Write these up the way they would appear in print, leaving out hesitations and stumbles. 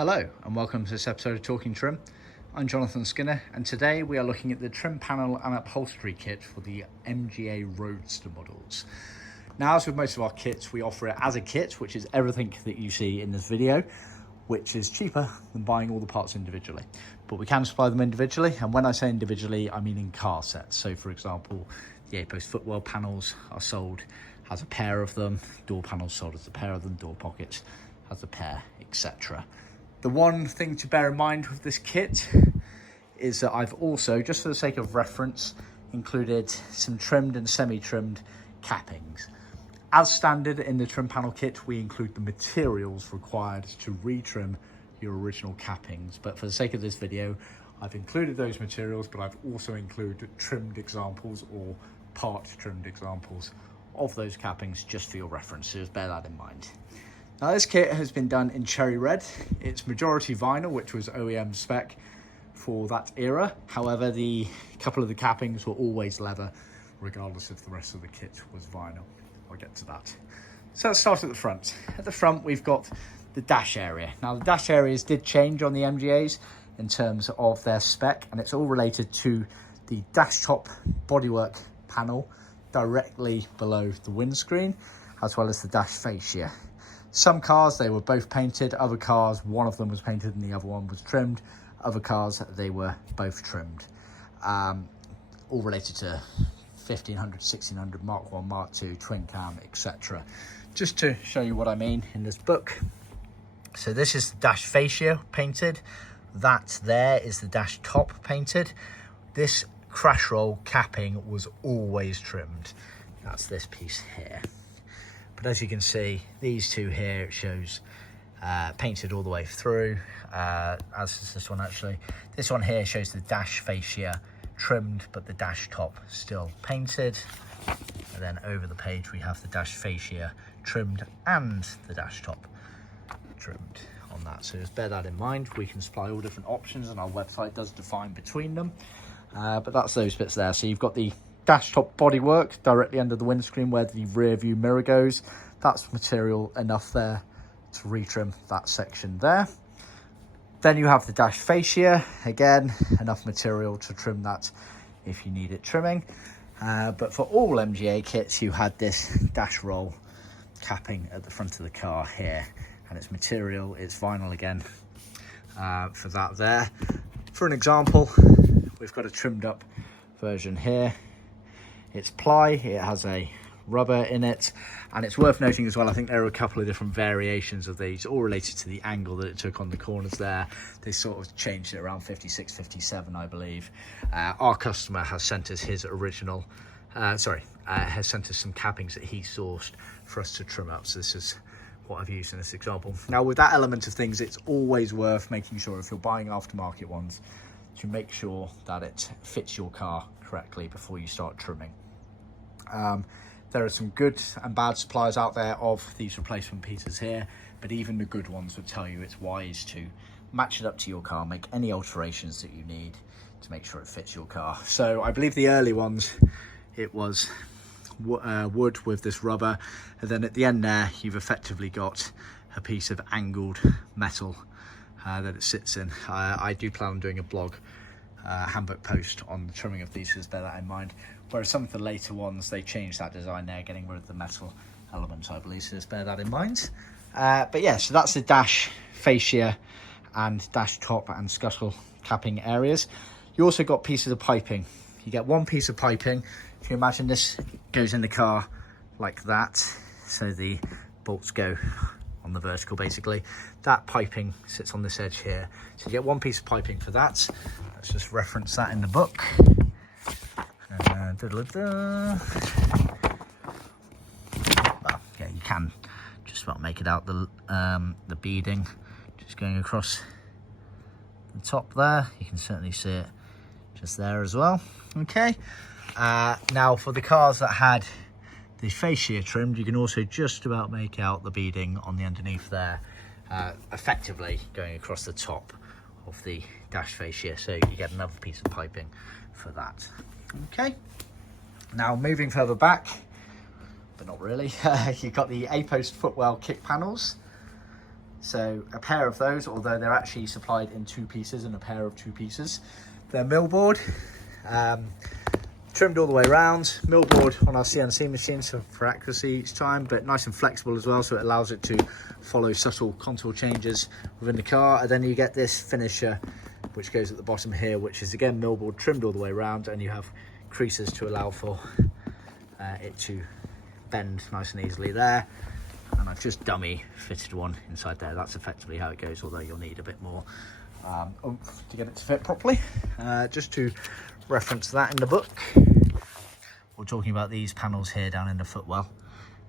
Hello and welcome to this episode of Talking Trim. I'm Jonathon Skinner and today we are looking at the trim panel and upholstery kit for the MGA Roadster models. Now, as with most of our kits, we offer it as a kit, which is everything that you see in this video, which is cheaper than buying all the parts individually. But we can supply them individually, and when I say individually, I mean in car sets. So for example, the Post Footwell panels are sold as a pair of them, door panels sold as a pair of them, door pockets as a pair, etc. The one thing to bear in mind with this kit is that I've also, just for the sake of reference, included some trimmed and semi-trimmed cappings. As standard in the trim panel kit, we include the materials required to retrim your original cappings. But for the sake of this video, I've included those materials, but I've also included trimmed examples or part trimmed examples of those cappings just for your reference, so just bear that in mind. Now, this kit has been done in cherry red. It's majority vinyl, which was OEM spec for that era. However, the couple of the cappings were always leather, regardless if the rest of the kit was vinyl. I'll get to that. So let's start at the front. At the front, we've got the dash area. Now, the dash areas did change on the MGAs in terms of their spec, and it's all related to the dash top bodywork panel directly below the windscreen, as well as the dash fascia. Some cars, they were both painted. Other cars, one of them was painted and the other one was trimmed. Other cars, they were both trimmed. All related to 1500, 1600, Mark 1, Mark 2, twin cam, etc. Just to show you what I mean in this book. So this is the dash fascia painted. That there is the dash top painted. This crash roll capping was always trimmed. That's this piece here. But as you can see, these two here, it shows painted all the way through, as is this one actually. This one here shows the dash fascia trimmed, but the dash top still painted. And then over the page, we have the dash fascia trimmed and the dash top trimmed on that. So just bear that in mind. We can supply all different options and our website does define between them. But that's those bits there. So you've got the dash top bodywork directly under the windscreen where the rear view mirror goes. That's material enough there to retrim that section there. Then you have the dash fascia, again enough material to trim that if you need it trimming. But for all MGA kits, you had this dash roll capping at the front of the car here, and it's material, it's vinyl again for that there. For an example, we've got a trimmed up version here. It's ply, it has a rubber in it, and it's worth noting as well, I think there are a couple of different variations of these, all related to the angle that it took on the corners there. They sort of changed it around 56, 57, I believe. Our customer has sent us his original, has sent us some cappings that he sourced for us to trim up. So this is what I've used in this example. Now, with that element of things, it's always worth making sure, if you're buying aftermarket ones, to make sure that it fits your car correctly before you start trimming. There are some good and bad suppliers out there of these replacement pieces here, but even the good ones would tell you it's wise to match it up to your car, make any alterations that you need to make sure it fits your car. So I believe the early ones, it was wood with this rubber, and then at the end there you've effectively got a piece of angled metal that it sits in. I do plan on doing a blog handbook post on the trimming of these, so bear that in mind. Whereas some of the later ones, they changed that design there, getting rid of the metal element, I believe, so just bear that in mind. But yeah, so that's the dash fascia and dash top and scuttle capping areas. You also got pieces of piping. You get one piece of piping. If you imagine this goes in the car like that, so the bolts go on the vertical basically. That piping sits on this edge here. So you get one piece of piping for that. Let's just reference that in the book. Well, yeah, you can just about make it out, the beading just going across the top there. You can certainly see it just there as well. Okay, now for the cars that had the fascia trimmed, you can also just about make out the beading on the underneath there, effectively going across the top of the dash fascia, so you get another piece of piping for that. Okay, now moving further back, but not really, you've got the Post Footwell Kick Panels. So a pair of those, although they're actually supplied in 2 pieces and a pair of 2 pieces. They're millboard, trimmed all the way around, millboard on our CNC machine so for accuracy each time, but nice and flexible as well, so it allows it to follow subtle contour changes within the car. And then you get this finisher which goes at the bottom here, which is again millboard, trimmed all the way around, and you have creases to allow for it to bend nice and easily there. And I've just dummy fitted one inside there. That's effectively how it goes, although you'll need a bit more oomph to get it to fit properly. Just to reference that in the book, we're talking about these panels here down in the footwell,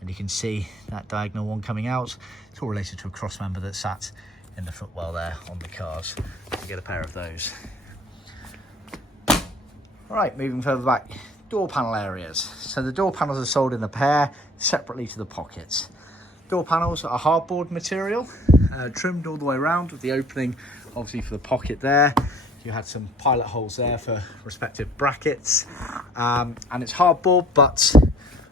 and you can see that diagonal one coming out. It's all related to a cross member that sat in the footwell there on the cars. You get a pair of those. All right, moving further back, door panel areas. So the door panels are sold in a pair separately to the pockets. Door panels are hardboard material, trimmed all the way around with the opening obviously for the pocket there. You had some pilot holes there for respective brackets, and it's hardboard, but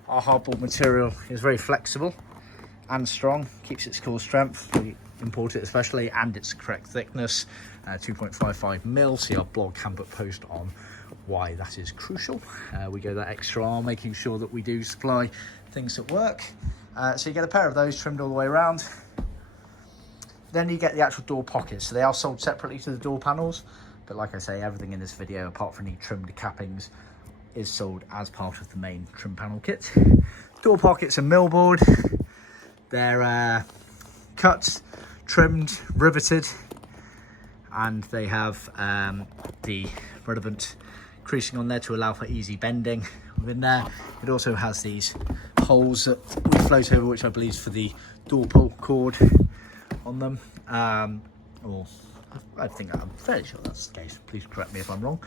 our hardboard material is very flexible and strong, keeps its core strength. We import it especially, and it's the correct thickness, 2.55 mil. See our blog handbook post on why that is crucial. We go that extra mile, making sure that we do supply things that work. So you get a pair of those trimmed all the way around. Then you get the actual door pockets. So they are sold separately to the door panels, but like I say, everything in this video apart from the trimmed cappings is sold as part of the main trim panel kit. Door pockets are millboard. They're cut, trimmed, riveted, and they have the relevant creasing on there to allow for easy bending within there. It also has these holes that we float over, which I believe is for the door pull cord on them, or I think I'm fairly sure that's the case. Please correct me if I'm wrong.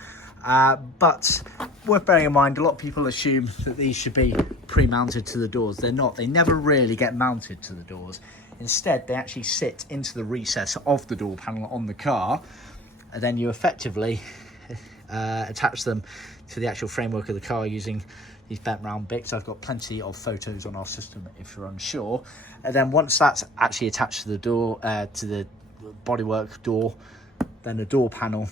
But worth bearing in mind, a lot of people assume that these should be pre-mounted to the doors. They're not. They never really get mounted to the doors. Instead, they actually sit into the recess of the door panel on the car, and then you effectively attach them to the actual framework of the car using these bent round bits. I've got plenty of photos on our system if you're unsure. And then once that's actually attached to the door, to the bodywork door, then the door panel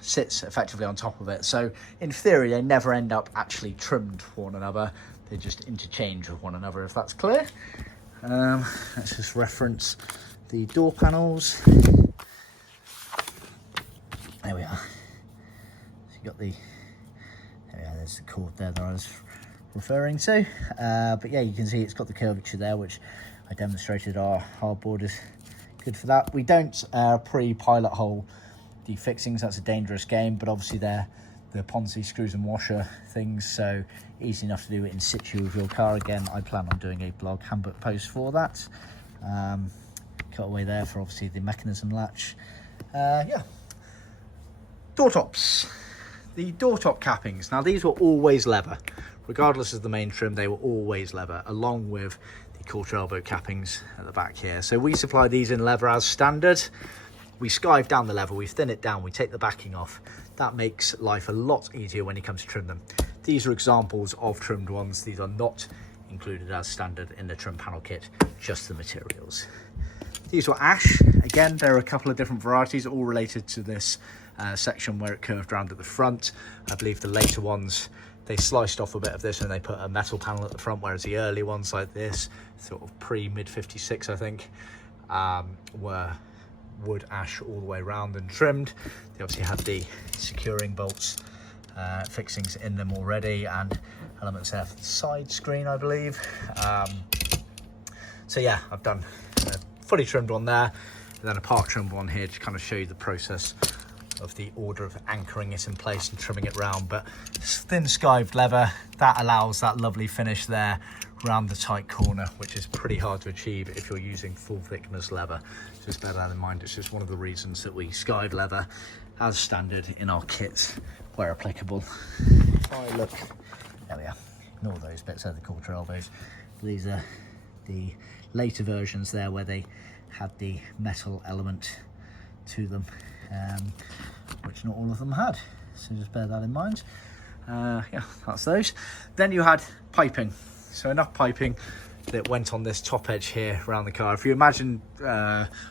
sits effectively on top of it. So in theory, they never end up actually trimmed for one another. They just interchange with one another, if that's clear. Let's just reference the door panels. There we are. So you got the, there we are, there's the cord there that I was referring to. But yeah, you can see it's got the curvature there, which I demonstrated our hardboard is good for that. We don't pre-pilot hole the fixings. That's a dangerous game, but obviously they're the Ponzi screws and washer things, so easy enough to do it in situ with your car. Again, I plan on doing a blog handbook post for that. Cut away there for obviously the mechanism latch. Yeah. Door tops. The door top cappings. Now these were always leather. Regardless of the main trim, they were always leather, along with the quarter elbow cappings at the back here. So we supply these in leather as standard. We skive down the leather, we thin it down, we take the backing off. That makes life a lot easier when you come to trim them. These are examples of trimmed ones. These are not included as standard in the trim panel kit, just the materials. These were ash. Again, there are a couple of different varieties, all related to this section where it curved around at the front. I believe the later ones, they sliced off a bit of this and they put a metal panel at the front, whereas the early ones like this, sort of pre-mid 56, I think, were wood ash all the way around and trimmed. They obviously had the securing bolts fixings in them already, and elements there for the side screen, I believe. So yeah, I've done a fully trimmed one there, and then a part trimmed one here to kind of show you the process of the order of anchoring it in place and trimming it round. But thin skived leather, that allows that lovely finish there around the tight corner, which is pretty hard to achieve if you're using full thickness leather. Just bear that in mind. It's just one of the reasons that we skive leather as standard in our kits where applicable. If I look, there we are, ignore those bits, they're the quarter elbows. These are the later versions there where they had the metal element to them, which not all of them had, so just bear that in mind. Yeah, that's those. Then you had piping, so enough piping that went on this top edge here around the car. If you imagine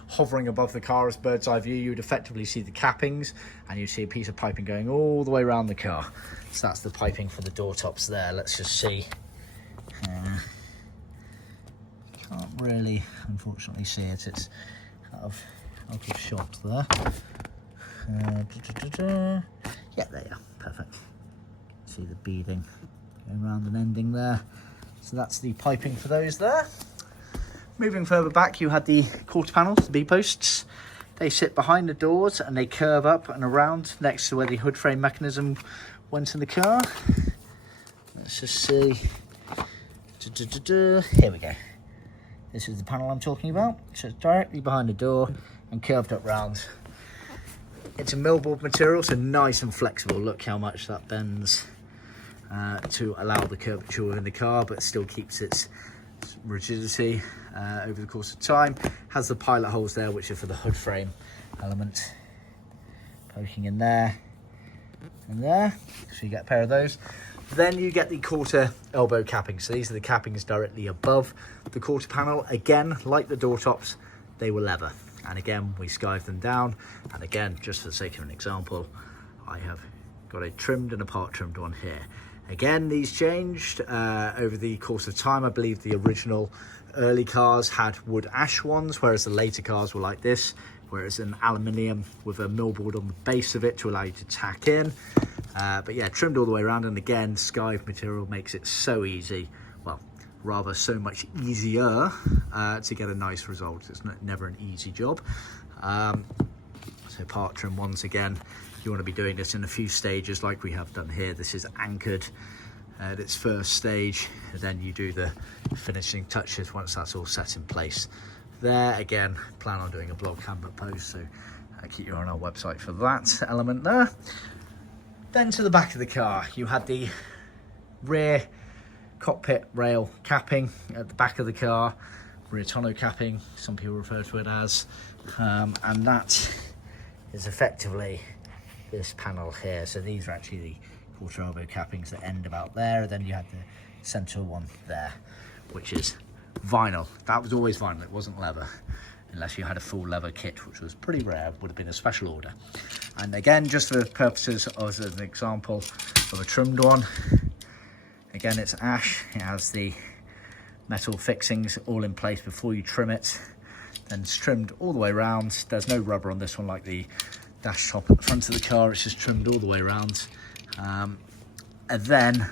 hovering above the car as bird's eye view, you would effectively see the cappings, and you'd see a piece of piping going all the way around the car. So that's the piping for the door tops there. Let's just see. Can't really, unfortunately, see it. It's kind of out of shot there. Yeah, there you are. Perfect. See the beading going around and ending there. So that's the piping for those there. Moving further back, you had the quarter panels, the B-posts. They sit behind the doors and they curve up and around next to where the hood frame mechanism went in the car. Let's just see. Here we go. This is the panel I'm talking about. So it's directly behind the door and curved up round. It's a millboard material, so nice and flexible. Look how much that bends to allow the curvature within the car, but still keeps its rigidity over the course of time. Has the pilot holes there, which are for the hood frame element. Poking in there and there, so you get a pair of those. Then you get the quarter elbow capping. So these are the cappings directly above the quarter panel. Again, like the door tops, they were leather. And again, we skived them down. And again, just for the sake of an example, I have got a trimmed and a part trimmed one here. Again, these changed over the course of time. I believe the original early cars had wood ash ones, whereas the later cars were like this, whereas an aluminium with a millboard on the base of it to allow you to tack in. But yeah, trimmed all the way around, and again, skived material makes it so easy, well, rather so much easier to get a nice result. It's never an easy job. So part trim once again, you want to be doing this in a few stages like we have done here. This is anchored at its first stage, and then you do the finishing touches once that's all set in place. There again, plan on doing a blog Canva post, so keep you on our website for that element there. Then to the back of the car, you had the rear cockpit rail capping at the back of the car, rear tonneau capping, some people refer to it as, and that is effectively this panel here. So these are actually the quarter elbow cappings that end about there, and then you had the centre one there, which is vinyl. That was always vinyl, it wasn't leather, unless you had a full leather kit, which was pretty rare, would have been a special order. And again, just for the purposes of as an example of a trimmed one, again, it's ash. It has the metal fixings all in place before you trim it. Then it's trimmed all the way around. There's no rubber on this one like the dash top at the front of the car. It's just trimmed all the way around. And then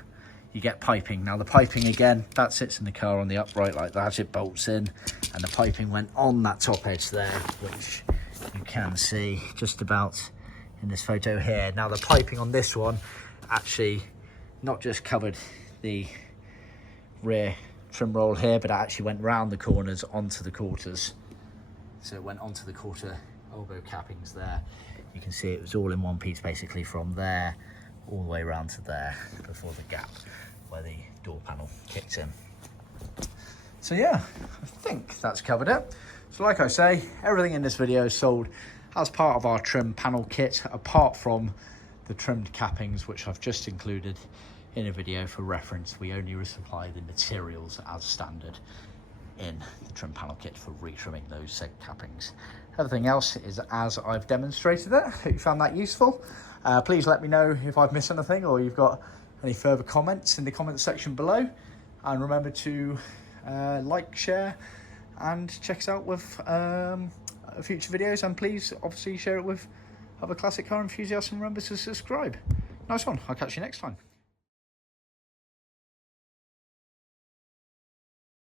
you get piping. Now the piping, again, that sits in the car on the upright like that. It bolts in, and the piping went on that top edge there, which you can see just about in this photo here. Now the piping on this one actually not just covered the rear trim roll here, but it actually went round the corners onto the quarters. So it went onto the quarter elbow cappings there. You can see it was all in one piece basically from there all the way around to there before the gap where the door panel kicked in. So yeah, I think that's covered it. So like I say, everything in this video is sold as part of our trim panel kit, apart from the trimmed cappings, which I've just included in a video for reference. We only resupply the materials as standard in the trim panel kit for retrimming those said cappings. Everything else is as I've demonstrated it. Hope you found that useful. Please let me know if I've missed anything or you've got any further comments in the comments section below. And remember to like, share, and check us out with future videos. And please, obviously, share it with other classic car enthusiasts, and remember to subscribe. Nice one. I'll catch you next time.